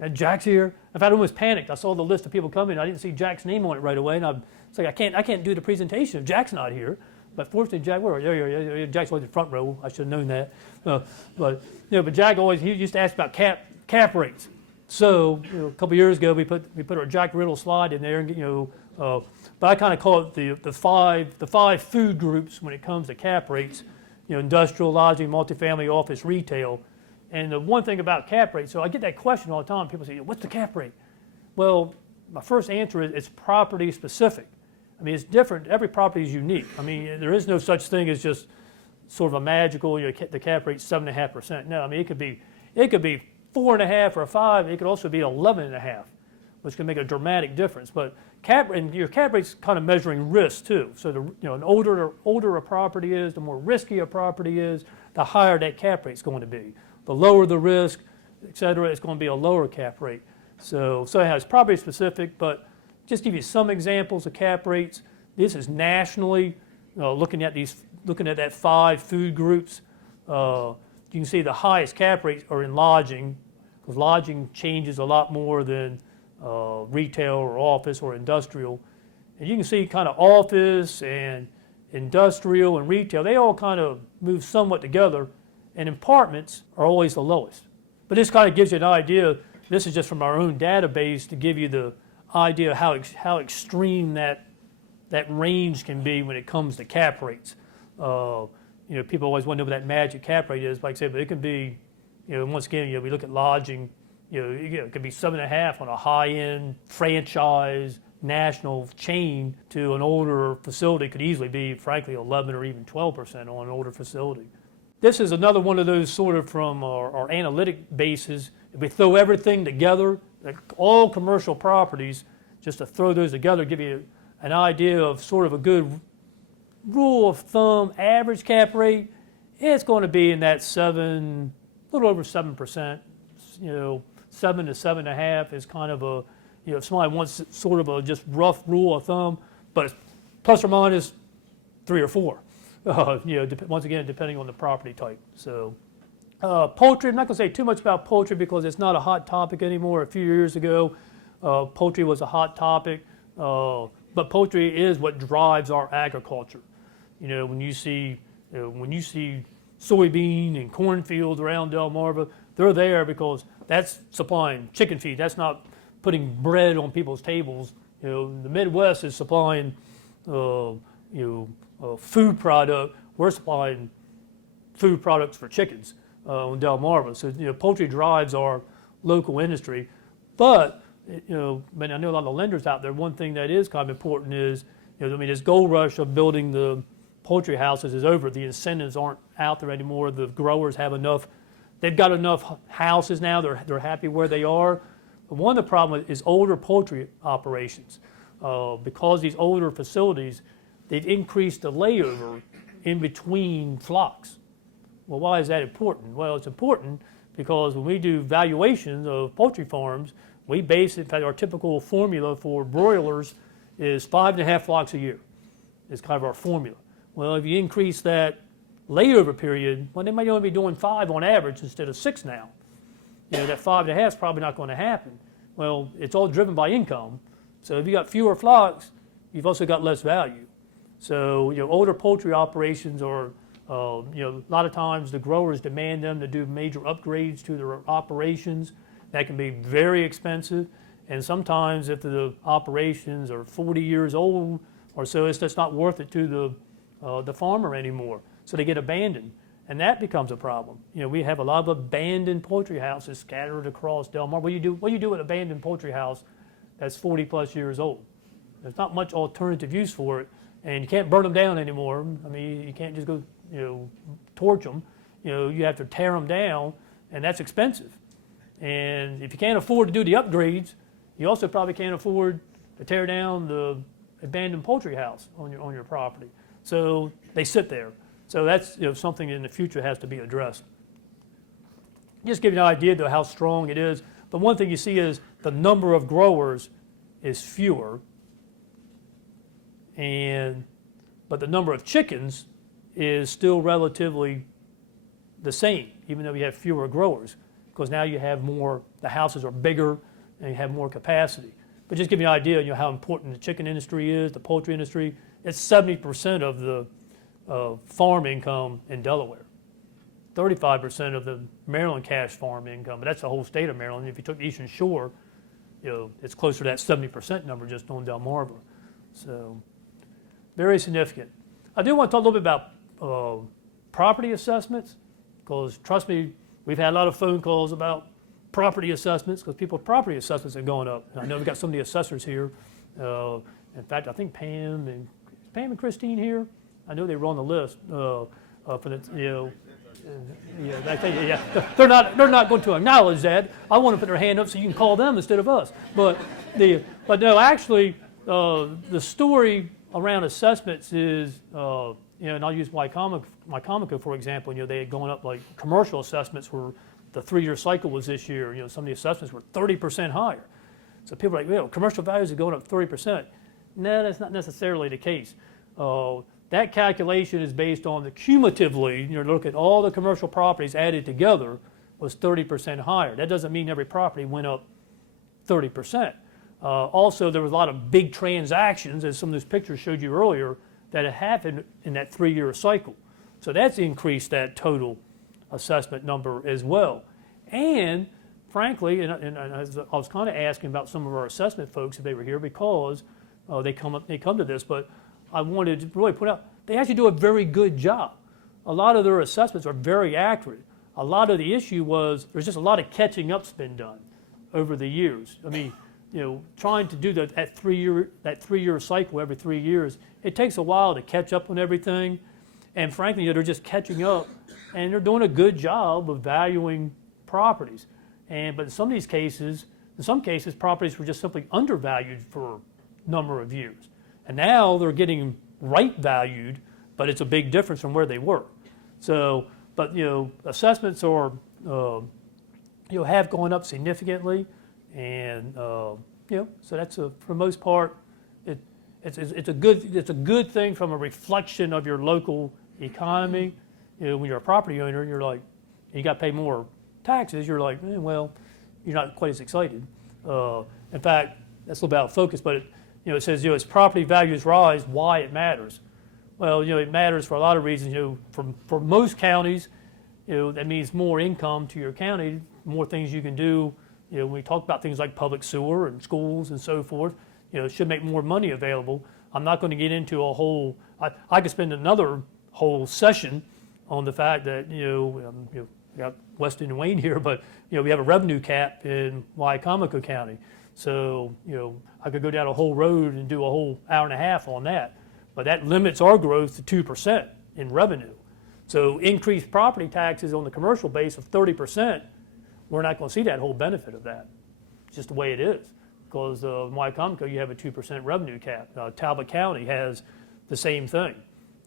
and Jack's here. In fact, I almost panicked. I saw the list of people coming. I didn't see Jack's name on it right away, and it's like, I can't do the presentation if Jack's not here. But fortunately, Jack, yeah, Jack's always in the front row. I should have known that. But Jack he used to ask about cap rates. So a couple years ago, we put our Jack Riddle slide in there, and but I kind of call it the five food groups when it comes to cap rates. Industrial, lodging, multifamily, office, retail. And the one thing about cap rates, so I get that question all the time. People say, "What's the cap rate?" Well, my first answer is it's property specific. I mean, it's different. Every property is unique. I mean, there is no such thing as just sort of a magical, the cap rate's 7.5%. No, I mean, it could be 4.5 or 5. It could also be 11.5, which can make a dramatic difference. But your cap rate's kind of measuring risk too. So an older a property is, the more risky a property is, the higher that cap rate's going to be. The lower the risk, et cetera, it's going to be a lower cap rate. So anyhow, it's property specific, but just give you some examples of cap rates. This is nationally, looking at that 5 food groups. You can see the highest cap rates are in lodging, because lodging changes a lot more than retail or office or industrial. And you can see kind of office and industrial and retail, they all kind of move somewhat together, and apartments are always the lowest. But this kind of gives you an idea. This is just from our own database to give you the idea how extreme that range can be when it comes to cap rates. People always want to know what that magic cap rate is. Like I said, but it can be, once again, we look at lodging. It could be 7.5 on a high-end franchise national chain to an older facility. Could easily be, frankly, 11 or even 12% on an older facility. This is another one of those sort of from our analytic bases. If we throw everything together, like all commercial properties, just to throw those together, give you an idea of sort of a good rule of thumb, average cap rate, it's going to be in that a little over 7%. 7 to 7.5 is kind of a, if somebody wants sort of a just rough rule of thumb, but it's plus or minus 3 or 4. Once again, depending on the property type. So, poultry, I'm not going to say too much about poultry because it's not a hot topic anymore. A few years ago, poultry was a hot topic, but poultry is what drives our agriculture. When you see soybean and cornfields around Delmarva, they're there because that's supplying chicken feed. That's not putting bread on people's tables. The Midwest is supplying, food product. We're supplying food products for chickens on Delmarva. So poultry drives our local industry. But I know a lot of the lenders out there. One thing that is kind of important is this gold rush of building the poultry houses is over. The incentives aren't out there anymore. The growers have enough. They've got enough houses now. They're happy where they are. But one of the problems is older poultry operations. Because these older facilities, they've increased the layover in between flocks. Well, why is that important? Well, it's important because when we do valuations of poultry farms, we base it, in fact, our typical formula for broilers is 5.5 flocks a year. It's kind of our formula. Well, if you increase that layover period, well, they might only be doing 5 on average instead of 6 now. That 5.5 is probably not going to happen. Well, it's all driven by income. So if you got fewer flocks, you've also got less value. So, older poultry operations are, a lot of times the growers demand them to do major upgrades to their operations. That can be very expensive. And sometimes if the operations are 40 years old or so, it's just not worth it to the farmer anymore. So they get abandoned. And that becomes a problem. We have a lot of abandoned poultry houses scattered across Delmarva. What do you do with an abandoned poultry house that's 40 plus years old? There's not much alternative use for it. And you can't burn them down anymore. I mean, you can't just go, torch them. You have to tear them down, and that's expensive. And if you can't afford to do the upgrades, you also probably can't afford to tear down the abandoned poultry house on your property. So they sit there. So that's something in the future has to be addressed. Just give you an idea of how strong it is. But one thing you see is the number of growers is fewer, but the number of chickens is still relatively the same, even though you have fewer growers, because now you have more, the houses are bigger and you have more capacity. But just give you an idea, how important the chicken industry is, the poultry industry. It's 70% of the farm income in Delaware. 35% of the Maryland cash farm income, but that's the whole state of Maryland. If you took the Eastern Shore, it's closer to that 70% number just on Delmarva. So, very significant. I do want to talk a little bit about property assessments, because trust me, we've had a lot of phone calls about property assessments, because people's property assessments are going up. And I know we've got some of the assessors here. In fact, I think Pam and Christine here, I know they were on the list for the, they're not going to acknowledge that. I want to put their hand up so you can call them instead of us. But no, actually, the story around assessments is, and I'll use Wycomico for example. They had gone up, like commercial assessments were, the 3-year cycle was this year. Some of the assessments were 30% higher. So people are like, commercial values are going up 30%. No, that's not necessarily the case. That calculation is based on the cumulatively, look at all the commercial properties added together was 30% higher. That doesn't mean every property went up 30%. Also, there was a lot of big transactions, as some of those pictures showed you earlier, that had happened in that 3-year cycle. So that's increased that total assessment number as well. And frankly, and I was kind of asking about some of our assessment folks if they were here, because they come to this, but I wanted to really put out, they actually do a very good job. A lot of their assessments are very accurate. A lot of the issue was there's just a lot of catching up's been done over the years. I mean, trying to do that 3-year cycle every 3 years, it takes a while to catch up on everything. And frankly, they're just catching up, and they're doing a good job of valuing properties. But in some cases, properties were just simply undervalued for a number of years. And now they're getting right valued, but it's a big difference from where they were. So, but assessments are, have gone up significantly, and so that's for the most part, it's a good thing from a reflection of your local economy. When you're a property owner, you're like, you got to pay more taxes. You're like, well, you're not quite as excited. In fact, that's a little bit out of focus, but it says, as property values rise, why it matters. Well, it matters for a lot of reasons. For most counties, that means more income to your county, more things you can do. When we talk about things like public sewer and schools and so forth, it should make more money available. I'm not going to get into a whole, I could spend another whole session on the fact that, we got Weston and Wayne here, but, we have a revenue cap in Wycomico County. So, I could go down a whole road and do a whole hour and a half on that. But that limits our growth to 2% in revenue. So increased property taxes on the commercial base of 30%, we're not going to see that whole benefit of that. It's just the way it is. Because in Wycomico, you have a 2% revenue cap. Talbot County has the same thing.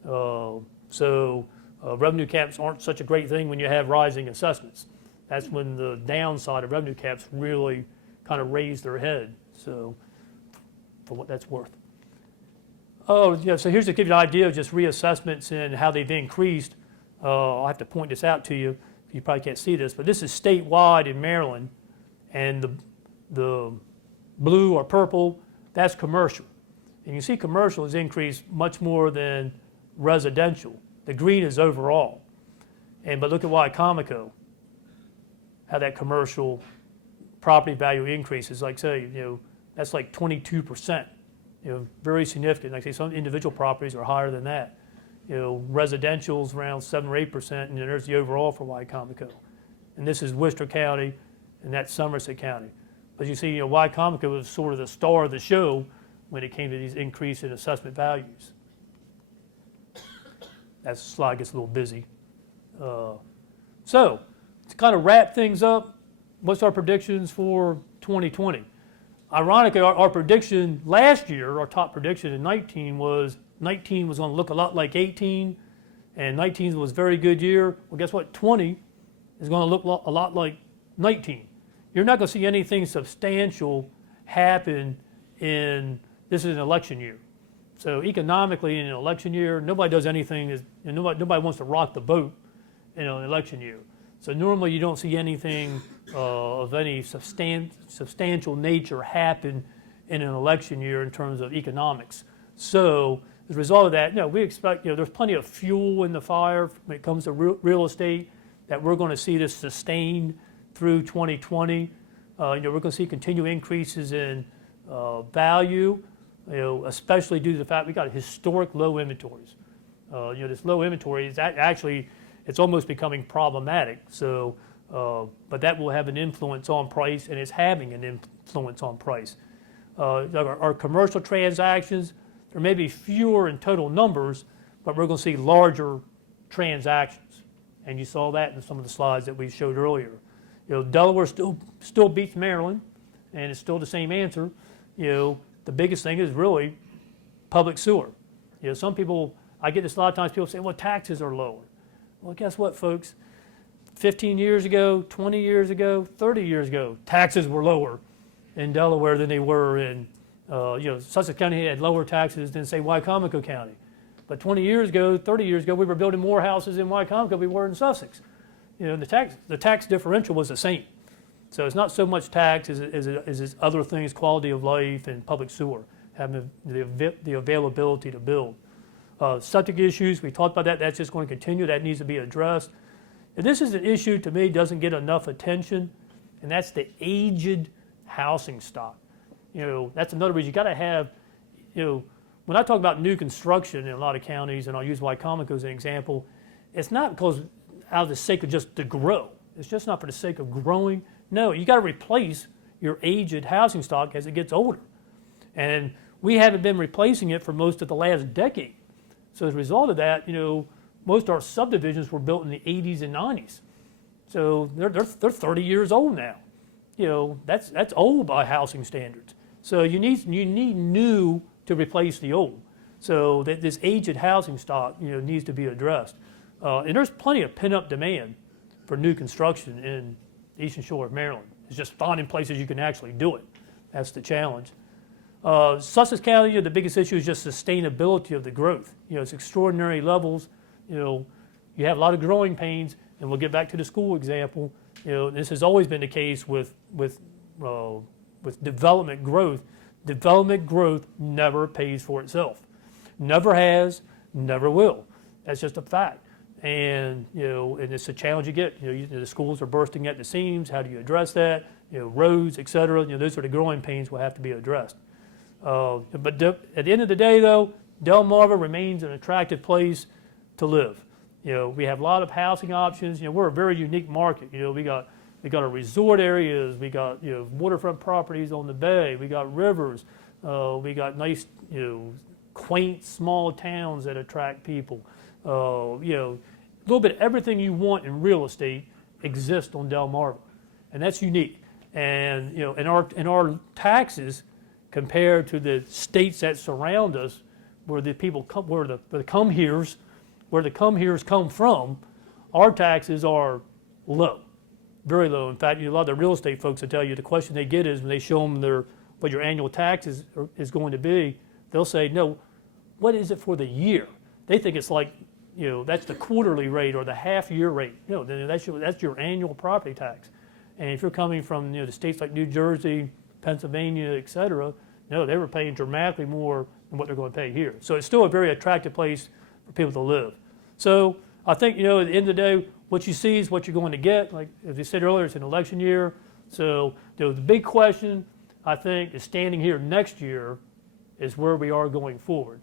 Revenue caps aren't such a great thing when you have rising assessments. That's when the downside of revenue caps really kind of raise their head. So, for what that's worth. So here's to give you an idea of just reassessments and how they've increased. I'll have to point this out to you. You probably can't see this, but this is statewide in Maryland, and the blue or purple, that's commercial. And you see commercial has increased much more than residential. The green is overall. But look at Wycomico, how that commercial property value increases. Like say, that's like 22%. Very significant. Like say some individual properties are higher than that. Residential's around 7 or 8%, and then there's the overall for Wycomico. And this is Worcester County, and that's Somerset County. But you see, Wycomico was sort of the star of the show when it came to these increase in assessment values. That slide gets a little busy. So, to kind of wrap things up, what's our predictions for 2020? Ironically, our prediction last year, our top prediction in 19 was going to look a lot like 18, and 19 was a very good year. Well, guess what? 20 is going to look a lot like 19. You're not going to see anything substantial happen this is an election year. So economically, in an election year, nobody does anything, nobody wants to rock the boat in an election year. So normally you don't see anything of any substantial nature happen in an election year in terms of economics. So as a result of that, we expect, there's plenty of fuel in the fire when it comes to real estate, that we're going to see this sustained through 2020. We're going to see continued increases in value, especially due to the fact we got historic low inventories. This low inventory is actually, it's almost becoming problematic. So, but that will have an influence on price, and it's having an influence on price. Our commercial transactions, there may be fewer in total numbers, but we're going to see larger transactions. And you saw that in some of the slides that we showed earlier. Delaware still beats Maryland, and it's still the same answer. The biggest thing is really public sewer. Some people, I get this a lot of times, people say, well, taxes are lower. Well, guess what, folks? 15 years ago, 20 years ago, 30 years ago, taxes were lower in Delaware than they were in, Sussex County had lower taxes than, say, Wycomico County. But 20 years ago, 30 years ago, we were building more houses in Wycomico than we were in Sussex. The tax differential was the same. So it's not so much tax as it's other things, quality of life and public sewer, having the availability to build. Septic issues, we talked about that. That's just going to continue. That needs to be addressed. And this is an issue, to me, doesn't get enough attention, and that's the aged housing stock. That's another reason you got to have, when I talk about new construction in a lot of counties, and I'll use Wycomico as an example, it's not because out of the sake of just to grow. It's just not for the sake of growing. No, you got to replace your aged housing stock as it gets older. And we haven't been replacing it for most of the last decade. So as a result of that, most of our subdivisions were built in the 80s and 90s. So they're 30 years old now. That's old by housing standards. So you need new to replace the old. So that this aged housing stock, needs to be addressed. And there's plenty of pent-up demand for new construction in the Eastern Shore of Maryland. It's just finding places you can actually do it. That's the challenge. Sussex County, the biggest issue is just sustainability of the growth. It's extraordinary levels. You have a lot of growing pains, and we'll get back to the school example. This has always been the case with development growth. Development growth never pays for itself. Never has, never will. That's just a fact. And and it's a challenge you get. The schools are bursting at the seams. How do you address that? Roads, et cetera. Those are the growing pains will have to be addressed. But at the end of the day, though, Delmarva remains an attractive place to live. We have a lot of housing options. We're a very unique market. We got our resort areas. We got waterfront properties on the bay. We got rivers. We got nice quaint small towns that attract people. A little bit of everything you want in real estate exists on Delmarva, and that's unique. And and our taxes compared to the states that surround us, where the people come, where the come heres come from, our taxes are low, very low. In fact, a lot of the real estate folks will tell you the question they get is when they show them what your annual tax is going to be, they'll say, no, what is it for the year? They think it's like, that's the quarterly rate or the half-year rate. That's your annual property tax. And if you're coming from the states like New Jersey, Pennsylvania, et cetera, they were paying dramatically more than what they're going to pay here. So it's still a very attractive place for people to live. So I think, at the end of the day, what you see is what you're going to get. Like as we said earlier, it's an election year. So the big question, I think, is standing here next year is where we are going forward.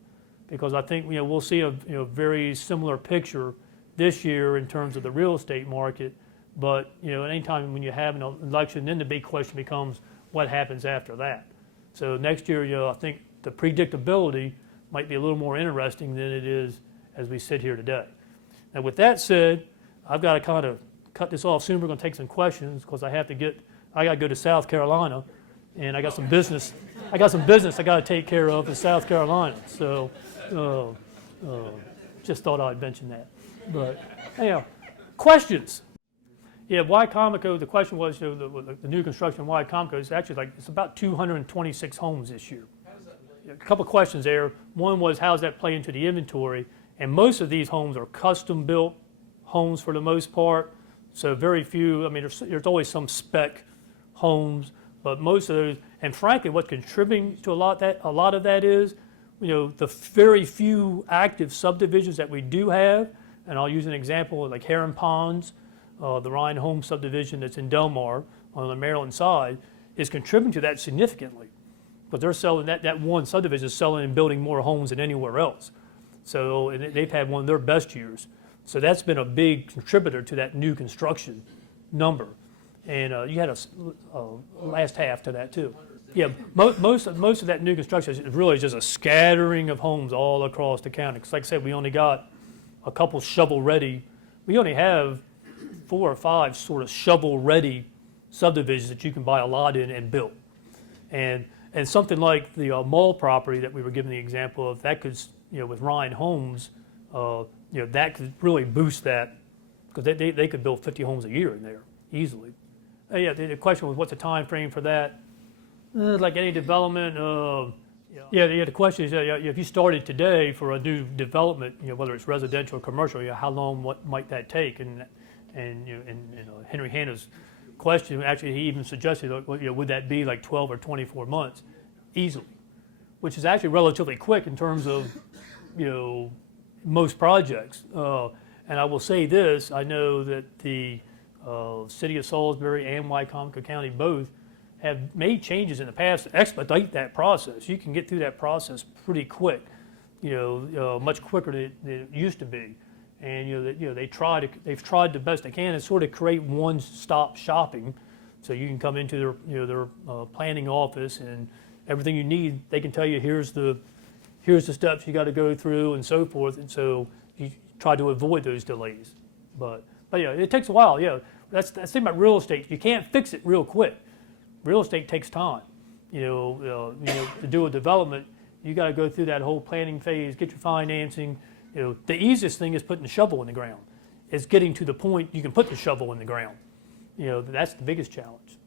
Because I think we'll see a very similar picture this year in terms of the real estate market. But anytime when you have an election, then the big question becomes what happens after that. So next year, I think the predictability might be a little more interesting than it is as we sit here today. Now, with that said, I've got to kind of cut this off soon. We're going to take some questions because I got to go to South Carolina, and I got some business. I got to take care of in South Carolina. So, just thought I'd mention that. But anyhow, questions. Yeah, Wycomico, the question was, the new construction in Wycomico is actually it's about 226 homes this year. How does that a couple questions there. One was, how does that play into the inventory? And most of these homes are custom-built homes for the most part. So very few, I mean, there's always some spec homes, but most of those, and frankly, what's contributing to a lot of that is, the very few active subdivisions that we do have, and I'll use an example like Heron Ponds, the Ryan Home subdivision that's in Delmarva on the Maryland side, is contributing to that significantly. But they're selling, that one subdivision is selling and building more homes than anywhere else. So and they've had one of their best years. So that's been a big contributor to that new construction number. And you had a last half to that too. Yeah, most of that new construction is really just a scattering of homes all across the county. Because like I said, we only got a couple shovel-ready. We only have 4 or 5 sort of shovel-ready subdivisions that you can buy a lot in and build. And something like the mall property that we were given the example of, that could, with Ryan Homes, that could really boost that, because they could build 50 homes a year in there easily. Yeah, the question was, what's the time frame for that? Like any development, the question is, if you started today for a new development, whether it's residential or commercial, how long, what might that take? And Henry Hanna's question, actually, he even suggested, would that be like 12 or 24 months? Easily, which is actually relatively quick in terms of, most projects. And I will say this, I know that the City of Salisbury and Wycomico County both have made changes in the past to expedite that process. You can get through that process pretty quick, much quicker than it used to be. And they've tried the best they can to sort of create one-stop shopping, so you can come into their planning office and everything you need. They can tell you, here's the steps you got to go through and so forth. And so you try to avoid those delays. But yeah, it takes a while. Yeah, that's the thing about real estate. You can't fix it real quick. Real estate takes time. To do a development, you got to go through that whole planning phase, get your financing. The easiest thing is putting the shovel in the ground. It's getting to the point you can put the shovel in the ground. That's the biggest challenge.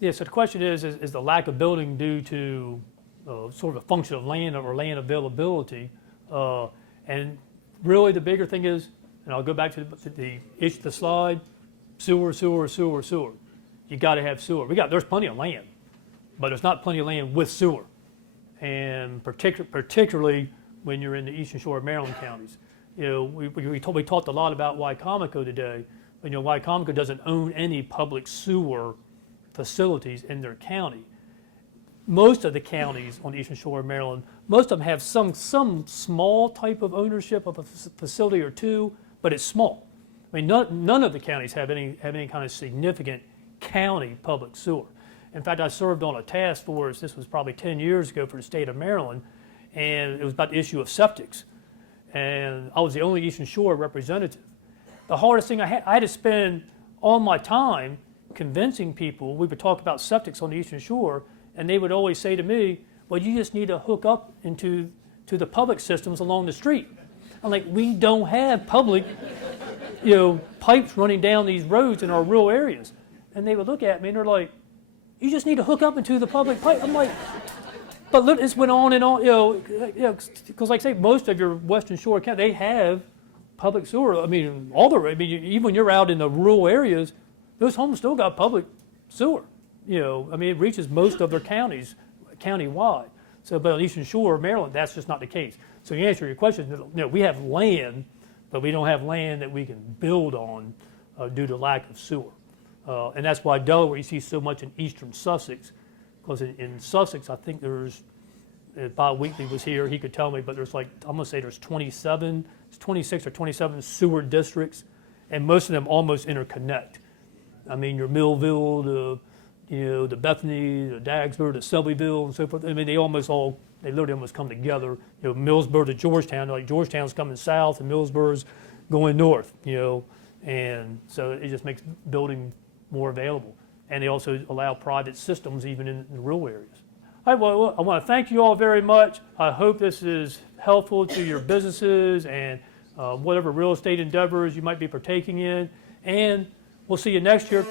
Yeah, so the question is the lack of building due to sort of a function of land or land availability? And really the bigger thing is, and I'll go back to the slide, sewer. You got to have sewer. There's plenty of land, but there's not plenty of land with sewer. And particularly when you're in the Eastern Shore of Maryland counties. We talked a lot about Wycomico today, but Wycomico doesn't own any public sewer facilities in their county. Most of the counties on the Eastern Shore of Maryland, most of them have some small type of ownership of a facility or two, but it's small. I mean, none of the counties have any kind of significant county public sewer. In fact, I served on a task force, this was probably 10 years ago, for the state of Maryland, and it was about the issue of septics. And I was the only Eastern Shore representative. The hardest thing I had to spend all my time convincing people. We would talk about septics on the Eastern Shore, and they would always say to me, well, you just need to hook up into the public systems along the street. I'm like, we don't have public pipes running down these roads in our rural areas. And they would look at me and they're like, you just need to hook up into the public pipe. I'm like, but look, this went on and on, because like I say, most of your Western Shore county, they have public sewer. I mean, even when you're out in the rural areas, those homes still got public sewer. It reaches most of their counties, county-wide. So, but on the Eastern Shore of Maryland, that's just not the case. So to answer your question, we have land, but we don't have land that we can build on due to lack of sewer. And that's why Delaware, you see so much in eastern Sussex, because in Sussex, I think there's, Bob Wheatley was here, he could tell me, but there's I'm going to say there's 26 or 27 sewer districts, and most of them almost interconnect. I mean, your Millville, the Bethany, the Dagsburg, the Selbyville, and so forth. I mean, they literally almost come together. Millsburg to Georgetown, like Georgetown's coming south and Millsburg's going north, and so it just makes building more available. And they also allow private systems even in the rural areas. All right, well, I want to thank you all very much. I hope this is helpful to your businesses and whatever real estate endeavors you might be partaking in. And we'll see you next year.